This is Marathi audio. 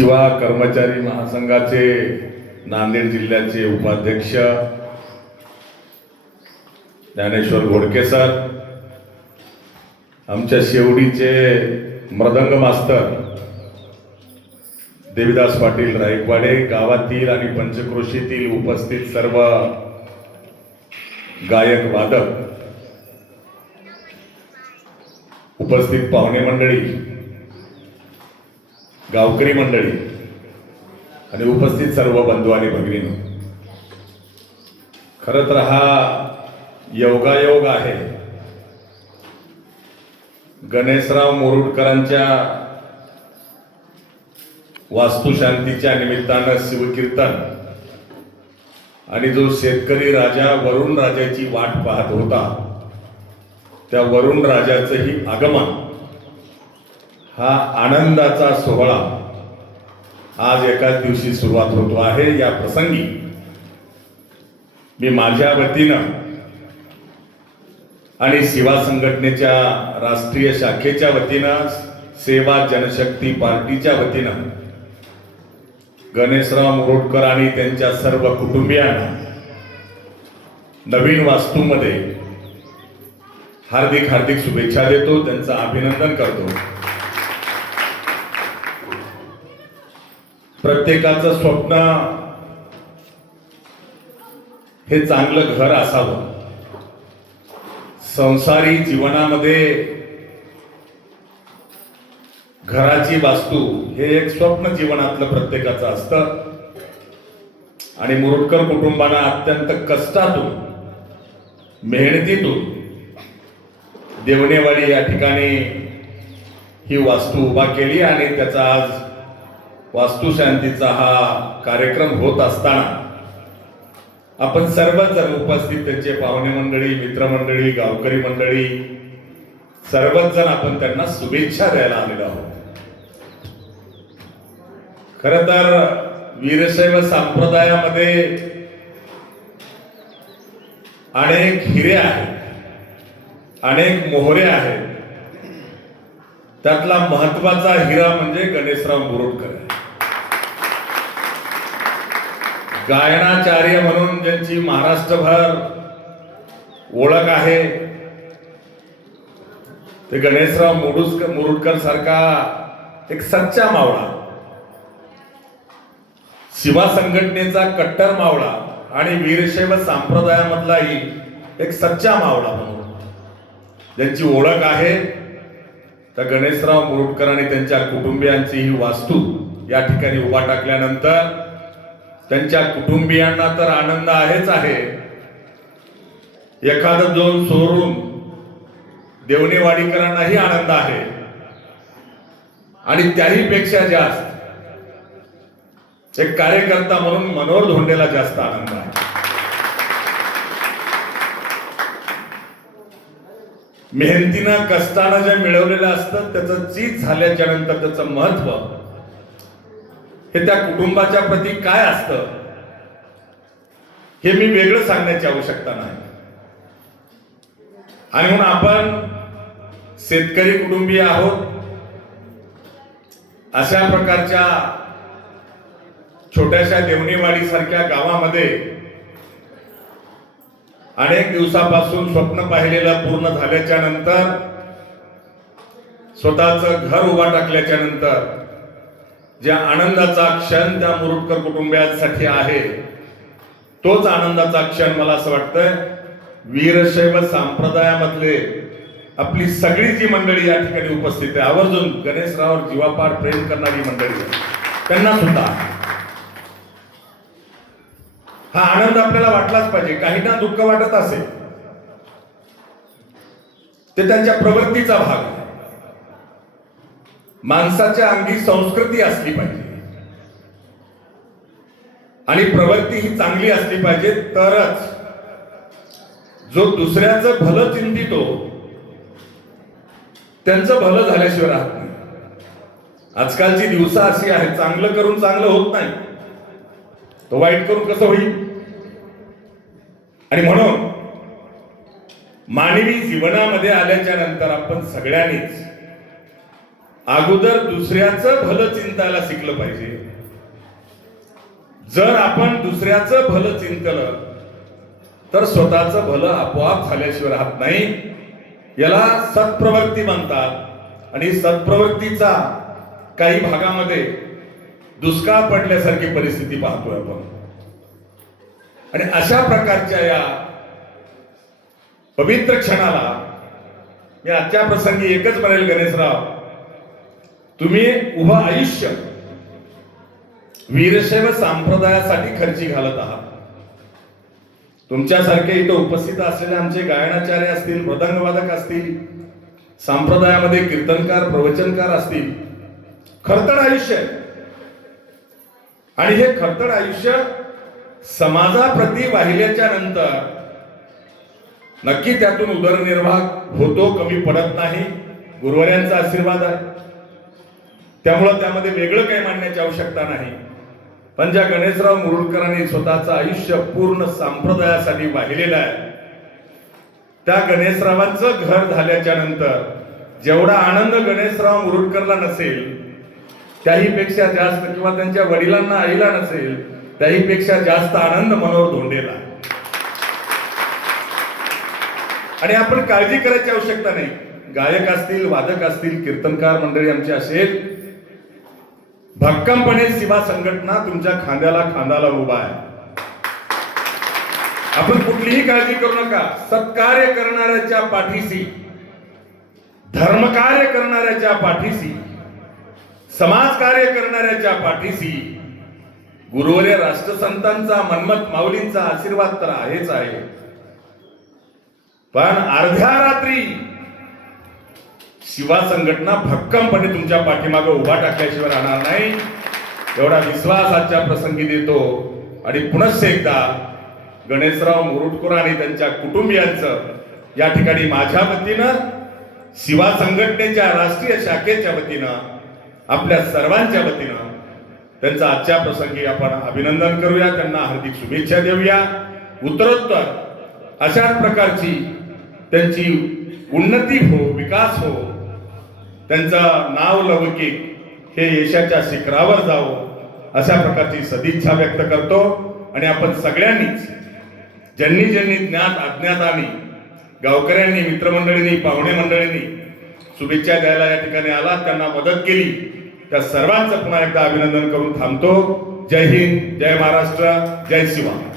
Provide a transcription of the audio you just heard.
शिवा कर्मचारी महासंघाचे नांदेड जिल्ह्याचे उपाध्यक्ष ज्ञानेश्वर घोडके सर, आमच्या शेवडीचे मृदंग मास्तर देविदास पाटील रायकवाडे, गावातील आणि पंचक्रोशीतील उपस्थित सर्व गायक वादक, उपस्थित पाहुणे मंडळी, गावकरी मंडळी आणि उपस्थित सर्व बंधू आणि भगिनींनो, खरं तर हा योगायोग आहे. गणेशराव मोरुडकरांच्या वास्तुशांतीच्या निमित्तानं शिवकीर्तन आणि जो शेतकरी राजा वरुण राजाची वाट पाहत होता त्या वरुण राजाचंही आगमन, हा आनंदाचा सोहळा आज एकाच दिवशी सुरुवात होतो आहे. या प्रसंगी मी माझ्या वतीनं आणि शिवा संघटनेच्या राष्ट्रीय शाखेच्या वतीनं, सेवा जनशक्ती पार्टीच्या वतीनं गणेशराव मोरुडकर आणि त्यांच्या सर्व कुटुंबियांना नवीन वास्तूमध्ये हार्दिक हार्दिक शुभेच्छा देतो, त्यांचं अभिनंदन करतो. प्रत्येकाचं स्वप्न हे चांगलं घर असावं. संसारी जीवनामध्ये घराची वास्तू हे एक स्वप्न जीवनातलं प्रत्येकाचं असतं आणि मोरुडकर कुटुंबाला अत्यंत कष्टातून, मेहनतीतून देवणेवाडी या ठिकाणी ही वास्तू उभा केली आणि त्याचा आज वास्तुशांतीचा हा कार्यक्रम होत असताना आपण सर्वजण उपस्थित, त्यांचे पाहुणे मंडळी, मित्रमंडळी, गावकरी मंडळी, सर्वच जण आपण त्यांना शुभेच्छा द्यायला आलेलो आहोत. खरं तर वीरशैव संप्रदायामध्ये अनेक हिरे आहेत, अनेक मोहरे आहेत. त्यातला महत्वाचा हिरा म्हणजे गणेशराव मोरुडकर. गायनाचार्य म्हणून ज्यांची महाराष्ट्रभर ओळख आहे ते गणेशराव मोरुडकर सारखा एक सच्चा मावळा, शिवा संघटनेचा कट्टर मावळा आणि वीरशैव संप्रदायामधलाही एक सच्चा मावळा म्हणून ज्यांची ओळख आहे, तर गणेशराव मोरुडकर आणि त्यांच्या कुटुंबियांची ही वास्तू या ठिकाणी उभा टाकल्यानंतर त्यांच्या कुटुंबियांना तर आनंद आहेच आहे. एखादं दोन सोडून देवणेवाडीकरांनाही आनंद आहे आणि त्याही पेक्षा जास्त एक कार्यकर्ता म्हणून मनोहर धोंडेला जास्त आनंद आहे. मेहनतीनं, कष्टानं जे मिळवलेलं असतं त्याचं चीज झाल्याच्या नंतर त्याचं महत्व हे त्या कुटुंबाच्या प्रती काय असतं हे मी वेगळं सांगण्याची आवश्यकता नाही. आणि म्हणून आपण शेतकरी कुटुंबीय आहोत. अशा प्रकारच्या छोट्याशा देवणेवाडी सारख्या गावामध्ये अनेक दिवसापासून स्वप्न पाहिलेलं पूर्ण झाल्याच्या नंतर, स्वतःचं घर उभा टाकल्याच्या नंतर ज्या आनंदाचा क्षण त्या मोरुडकर कुटुंबियांसाठी आहे, तोच आनंदाचा क्षण मला असं वाटतं वीरशैव संप्रदायामधले आपली सगळी जी मंडळी या ठिकाणी उपस्थित आहे, आवर्जून गणेशरावावर जीवापाड प्रेम करणारी मंडळी, त्यांना सुद्धा हा आनंद आपल्याला वाटलाच पाहिजे. काहींना दुःख वाटत असेल ते त्यांच्या प्रवृत्तीचा भाग आहे. माणसाच्या अंगी संस्कृती असली पाहिजे आणि प्रवृत्ती ही चांगली असली पाहिजे, तरच जो दुसऱ्याचं भलं चिंतितो त्यांचं भलं झाल्याशिवाय राहत नाही. आजकालची दिवसा अशी आहे, चांगलं करून चांगलं होत नाही, तो वाईट करून कसं होईल. आणि म्हणून मानवी जीवनामध्ये आल्याच्या नंतर आपण सगळ्यांनीच अगोदर दुसऱ्याचं भलं चिंतायला शिकलं पाहिजे. जर आपण दुसऱ्याचं भलं चिंतलं तर स्वतःचं भलं आपोआप झाल्याशिवाय राहत नाही. याला सत्प्रवृत्ती म्हणतात आणि सत्प्रवृत्तीचा काही भागामध्ये दुष्काळ पडल्यासारखी परिस्थिती पाहतोय आपण. आणि अशा प्रकारच्या या पवित्र क्षणाला मी आजच्या प्रसंगी एकच म्हणेल, गणेशराव, तुम्ही उभं आयुष्य वीरशैव संप्रदायासाठी खर्ची घालत आहात. तुमच्यासारखे इथं उपस्थित असलेले आमचे गायनाचार्य असतील, मृदंगवादक असतील, संप्रदायामध्ये कीर्तनकार, प्रवचनकार असतील, खरतड आयुष्य आहे. आणि हे खरतड आयुष्य समाजाप्रती वाहिल्याच्या नंतर नक्की त्यातून उदरनिर्वाह होतो, कमी पडत नाही. गुरुवर्यांचा आशीर्वाद आहे, त्यामुळं त्यामध्ये वेगळं काही मांडण्याची आवश्यकता नाही. पण ज्या गणेशराव मुरुडकरांनी स्वतःचं आयुष्य पूर्ण संप्रदायासाठी वाहिलेलं आहे, त्या गणेशरावांचं घर झाल्याच्या नंतर जेवढा आनंद गणेशराव मुरुडकरला नसेल त्याहीपेक्षा जास्त, किंवा त्यांच्या वडिलांना आईला नसेल त्याहीपेक्षा जास्त आनंद मनोहर धोंडेला. आणि आपण काळजी करायची आवश्यकता नाही. गायक असतील, वादक असतील, कीर्तनकार मंडळी आमची असेल, भक्कमपणे सेवा संघटना तुमच्या खांद्याला खांद्याला उभा आहे. आपण कुठलीही काळजी करू नका. सत्कार्य करणाऱ्याच्या पाठीशी, धर्मकार्य करणाऱ्याच्या पाठीशी, समाजकार्य करणाऱ्याच्या पाठीशी गुरुवर्य राष्ट्रसंतांचा, मनमत माऊलींचा आशीर्वाद तर आहेच आहे. पण अर्ध्या रात्री शिवा संघटना भक्कमपणे तुमच्या पाठीमागे उभा टाकल्याशिवाय राहणार नाही, एवढा विश्वास आजच्या प्रसंगी देतो. आणि पुनश्च एकदा गणेशराव मुरुडकर आणि त्यांच्या कुटुंबियांचं या ठिकाणी माझ्या वतीनं, शिवा संघटनेच्या राष्ट्रीय शाखेच्या वतीनं, आपल्या सर्वांच्या वतीनं त्यांचं आजच्या प्रसंगी आपण अभिनंदन करूया, त्यांना हार्दिक शुभेच्छा देऊया. उत्तरोत्तर अशाच प्रकारची त्यांची उन्नती हो, विकास हो, त्यांचं नाव लौकिक हे यशाच्या शिखरावर जावं, अशा प्रकारची सदिच्छा व्यक्त करतो. आणि आपण सगळ्यांनीच, ज्यांनी ज्यांनी ज्ञात अज्ञातांनी, गावकऱ्यांनी, मित्रमंडळींनी, पाहुणे मंडळींनी शुभेच्छा द्यायला या ठिकाणी आला, त्यांना मदत केली, त्या सर्वांचं पुन्हा एकदा अभिनंदन करून थांबतो. जय हिंद, जय महाराष्ट्र, जय शिवा.